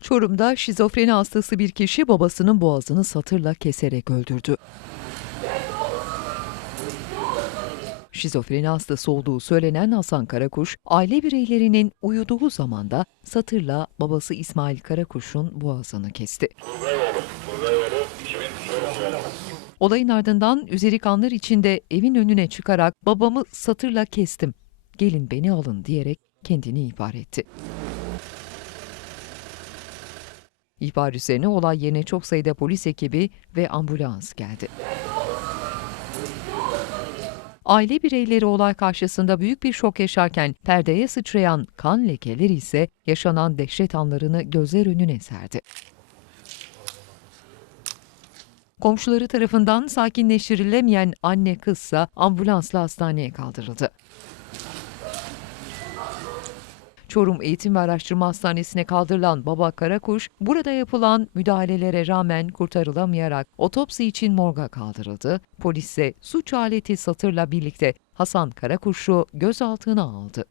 Çorum'da şizofreni hastası bir kişi babasının boğazını satırla keserek öldürdü. Şizofreni hastası olduğu söylenen Hasan Karakuş, aile bireylerinin uyuduğu zamanda satırla babası İsmail Karakuş'un boğazını kesti. Olayın ardından üzeri kanlar içinde evin önüne çıkarak babamı satırla kestim. Gelin beni alın diyerek kendini ihbar etti. İhbar üzerine olay yerine çok sayıda polis ekibi ve ambulans geldi. Aile bireyleri olay karşısında büyük bir şok yaşarken perdeye sıçrayan kan lekeleri ise yaşanan dehşet anlarını gözler önüne serdi. Komşuları tarafından sakinleştirilemeyen anne kızsa ambulansla hastaneye kaldırıldı. Çorum Eğitim ve Araştırma Hastanesi'ne kaldırılan baba Karakuş, burada yapılan müdahalelere rağmen kurtarılamayarak otopsi için morga kaldırıldı. Polis ise suç aleti satırla birlikte Hasan Karakuş'u gözaltına aldı.